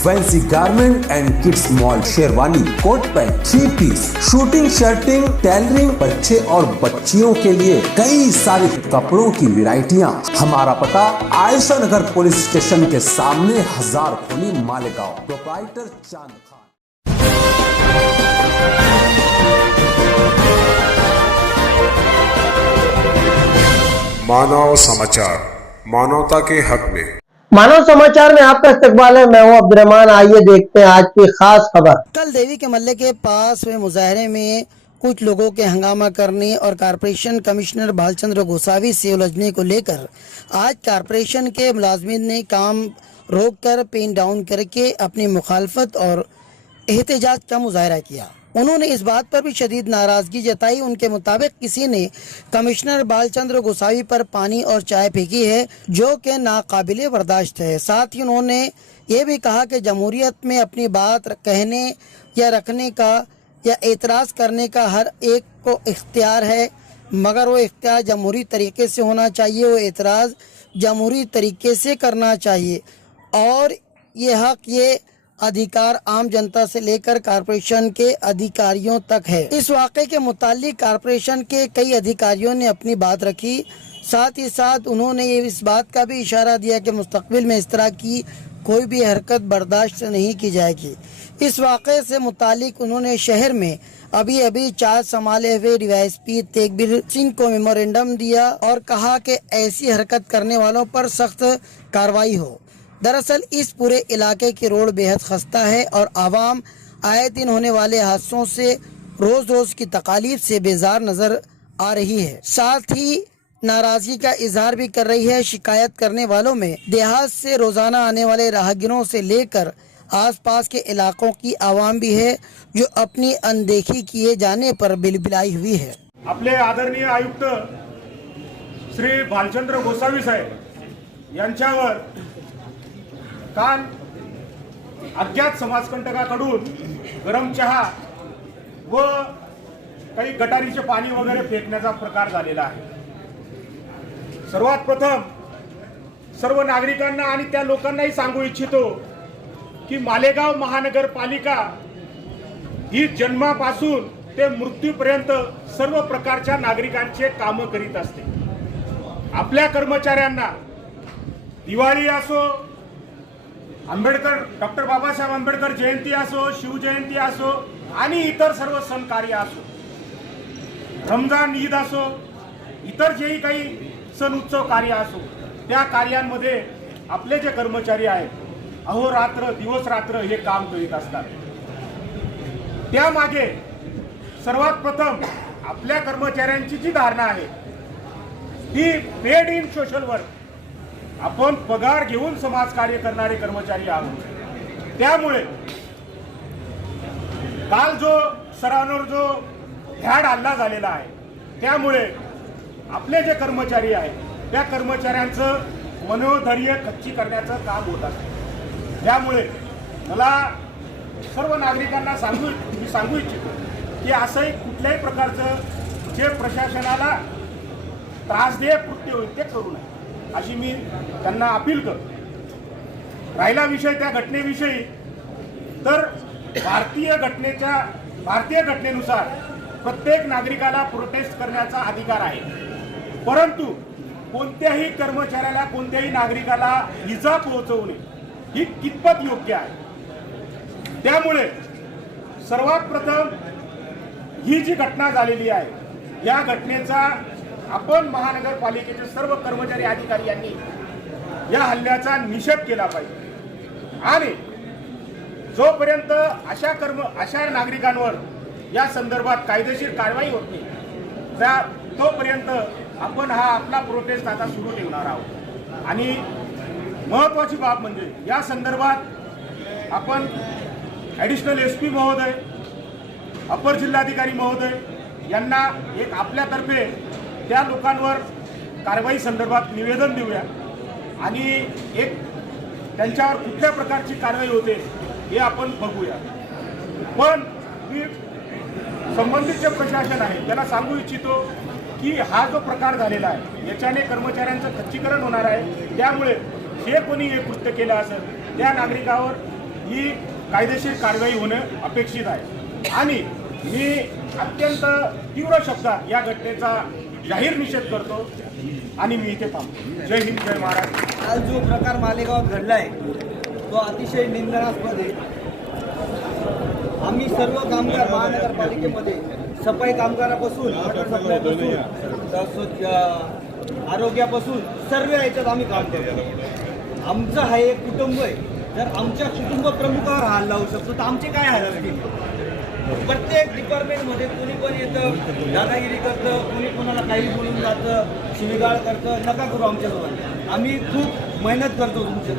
Fancy garment and kids mall, sherwani, coat pant, 3 piece, suiting, shirting, tailoring, बच्चे और बच्चियों के लिए कई सारे कपड़ों की वैरायटियां। हमारा पता आयशा नगर पुलिस स्टेशन के सामने, हजार खोली, मालेगांव। प्रोप्राइटर चांद खान। मानव समाचार, मानवता के हक में। मानव समाचार में आपका इस्तकबाल है। मैं हूं अब्दुर्रहमान। आइए देखते हैं आज की खास खबर। कल देवी के मल्ले के पास हुए मुजाहरे में कुछ लोगों के हंगामा करने और कारपोरेशन कमिश्नर भालचंद्र गोसावी से उलझने को लेकर आज कारपोरेशन के मुलाजमीन ने काम रोककर पेन डाउन करके अपनी मुखालफत और एहतजाज का मुजाहरा किया। उन्होंने इस बात पर भी शदीद नाराजगी जताई। उनके मुताबिक किसी ने कमिश्नर भालचंद्र गोसावी पर पानी और चाय फेंकी है, जो कि नाकाबिले बर्दाश्त है। साथ ही उन्होंने ये भी कहा कि जमहूरियत में अपनी बात कहने या रखने का या एतराज़ करने का हर एक को इख्तियार है, मगर वो इख्तियार जमहूरी तरीके से होना चाहिए। वो एतराज़ जमहूरी तरीके से करना चाहिए और ये हक, ये अधिकार आम जनता से लेकर कारपोरेशन के अधिकारियों तक है। इस वाक़े के मुतालिक कारपोरेशन के कई अधिकारियों ने अपनी बात रखी। साथ ही साथ उन्होंने इस बात का भी इशारा दिया कि मुस्तकबिल में इस तरह की कोई भी हरकत बर्दाश्त नहीं की जाएगी। इस वाक़े से मुतालिक उन्होंने शहर में अभी चार्ज संभाले हुए डीवाईएसपी तेगबीर सिंह को मेमोरेंडम दिया और कहा कि ऐसी हरकत करने वालों पर सख्त कार्रवाई हो। दरअसल इस पूरे इलाके की रोड बेहद खस्ता है और आवाम आए दिन होने वाले हादसों से रोज रोज की तकालीफ से बेजार नजर आ रही है। साथ ही नाराजगी का इजहार भी कर रही है। शिकायत करने वालों में देहात से रोजाना आने वाले राहगीरों से लेकर आसपास के इलाकों की आवाम भी है, जो अपनी अनदेखी किए जाने पर बिलबिलाई हुई है। आपले आदरणीय आयुक्त श्री भालचंद्र गोसावी साहेब यांच्यावर काल अज्ञात समाजकंटकाकडून गरम चहा व काही गटारीचे पाणी वगैरे फेकण्याचा प्रकार झालेला आहे। सर्वात प्रथम सर्व नागरिकांना आणि त्या लोकांनाही सांगू इच्छितो की मालेगाव महानगरपालिका ही जन्मापासून ते मृत्यूपर्यंत सर्व प्रकारच्या नागरिकांचे काम करीत असते। आपल्या कर्मचाऱ्यांना दिवाळी असो, आंबेडकर डॉक्टर बाबासाहेब आंबेडकर जयंती असो, शिवजयंती असो आणि इतर सर्व सण कार्य असो, रमजान ईद असो, इतर जेही काही सण उत्सव कार्य असो, त्या कार्यांमध्ये आपले जे कर्मचारी आहेत अहोरात्र दिवस रात्र हे काम करीत असतात। त्यामागे सर्वात प्रथम आपल्या कर्मचाऱ्यांची जी धारणा आहे ती पेड इन सोशल वर्क, आपण पगार घेऊन समाजकार्य करणारे कर्मचारी आहोत। त्यामुळे काल जो सरांवर जो भ्याड हल्ला झालेला आहे, त्यामुळे आपले जे कर्मचारी आहेत त्या कर्मचाऱ्यांचं मनोधैर्य खच्ची करण्याचं काम होत आहे। त्यामुळे मला सर्व नागरिकांना सांगू इच्छितो की असंही कुठल्याही प्रकारचं जे प्रशासनाला त्रासदेय कृत्य होईल ते करू नये, अशी मी त्यांना अपील करतो। राहिला विषय त्या घटनेविषयी, तर भारतीय घटनेनुसार प्रत्येक नागरिकाला प्रोटेस्ट करण्याचा अधिकार आहे, परंतु कोणत्याही कर्मचाऱ्याला कोणत्याही नागरिकाला इजा पोहोचवणे ही कितपत योग्य आहे। त्यामुळे सर्वात प्रथम ही जी घटना झालेली आहे या घटनेचा आपण महानगरपालिकेचे सर्व कर्मचारी अधिकारी यांनी या हल्ल्याचा निषेध केला पाहिजे आणि जोपर्यंत अशा नागरिकांवर या संदर्भात कायदेशीर कारवाई होत नाही तोपर्यंत आपण हा आपला प्रोटेस्ट आता सुरू ठेवणार आहोत। आणि महत्त्वाची बाब म्हणजे या संदर्भात आपण ॲडिशनल एसपी महोदय, अपर जिल्हाधिकारी महोदय यांना एक आपल्यातर्फे त्या लोकांवर कारवाई संदर्भात निवेदन देऊया आणि एक त्यांच्यावर कुठल्या प्रकारची कारवाई होते हे आपण बघूया। पण मी संबंधित जे प्रशासन आहे त्याला सांगू इच्छितो की हा जो प्रकार झालेला आहे याच्याने कर्मचाऱ्यांचं खच्चीकरण होणार आहे। त्यामुळे जे कोणी हे कृत्य केलं असेल त्या नागरिकावर ही कायदेशीर कारवाई होणं अपेक्षित आहे आणि मी अत्यंत तीव्र शब्दात या घटनेचा जाहीर निषेध करतो आणि मी इथे थांबतो. जय हिंद, जय महाराष्ट्र. आज जो प्रकार मालेगावात घडलाय तो अतिशय निंदनास्पद आहे. आम्ही सर्व कामगार महानगरपालिकेमध्ये सफाई कामगारापासून आरोग्यापासून सर्व याच्यात आम्ही काम करतो. आमचं हा एक कुटुंब आहे. जर आमच्या कुटुंब प्रमुखावर हाल लावू शकतो तर आमचे काय हाल असतील. प्रत्येक डिपार्टमेंटमध्ये कोणी पण येतं, दादागिरी करतं, कोणी कोणाला काही बोलून जातं, शिवीगाळ करतं. नका करू आमच्यासोबत. आम्ही खूप मेहनत करतो तुमच्या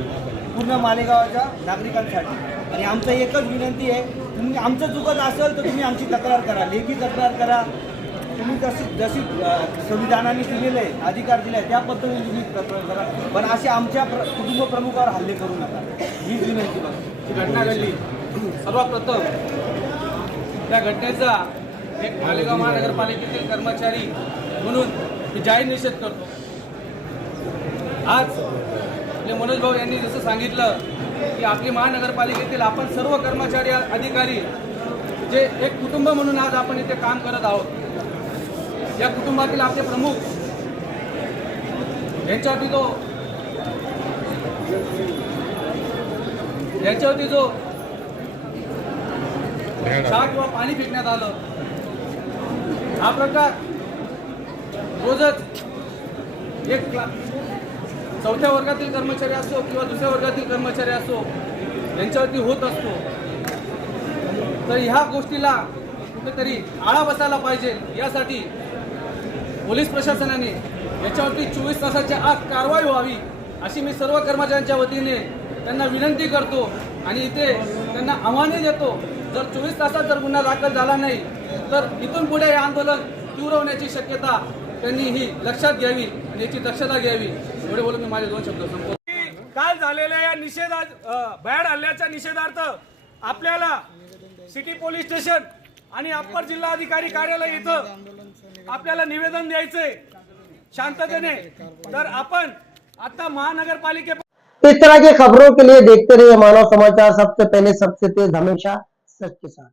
पूर्ण मालेगावच्या नागरिकांसाठी आणि आमचं एकच विनंती आहे, तुम्ही आमचं चुकत असेल तर तुम्ही आमची तक्रार करा, लेखी तक्रार करा. तुम्ही जशी संविधानाने दिलेलं आहे, अधिकार दिले आहे त्या पद्धतीने तुम्ही तक्रार करा, पण असे आमच्या कुटुंब प्रमुखावर हल्ले करू नका. हीच विनंती बघा. ही घटना घडली. सर्वप्रथम त्या घटनेचा एक मालेगाव महानगरपालिकेतील कर्मचारी म्हणून मी जाहीर निषेध करतो. आज आपले मनोज भाऊ यांनी जसं सांगितलं की आपली महानगरपालिकेतील आपण सर्व कर्मचारी अधिकारी जे एक कुटुंब म्हणून आज आपण इथे काम करत आहोत. या कुटुंबातील आपले प्रमुख यांच्यावरती जो चहा किंवा पाणी फेकण्यात आलं, हा प्रकार रोजच एक चौथ्या वर्गातील कर्मचारी असो किंवा दुसऱ्या वर्गातील कर्मचारी असो यांच्यावरती होत असतो. तर ह्या गोष्टीला कुठेतरी आळा बसायला पाहिजे. यासाठी पोलीस प्रशासनाने याच्यावरती 24 तासाच्या आत कारवाई व्हावी अशी मी सर्व कर्मचाऱ्यांच्या वतीने त्यांना विनंती करतो आणि इथे त्यांना आव्हाने देतो. जर 24 तासात जर गुन्हा दाखल झाला नाही तर इथून पुढे हे आंदोलन तीव्र होण्याची शक्यता त्यांनी ही लक्षात घ्यावी आणि याची दक्षता घ्यावी. एवढे बोलून मी माझे 2 शब्द संपवतो. काल झालेल्या या भ्याड हल्ल्याच्या निषेधार्थ आपल्याला सिटी पोलीस स्टेशन आणि अप्पर जिल्हाधिकारी कार्यालय इथं आपल्याला निवेदन द्यायचंय शांततेने. तर आपण आता महानगरपालिके इस तरह की खबरों के लिए देखते रहिए मानव समाचार. सबसे पहले सबसे तेज हमेशा सच के साथ.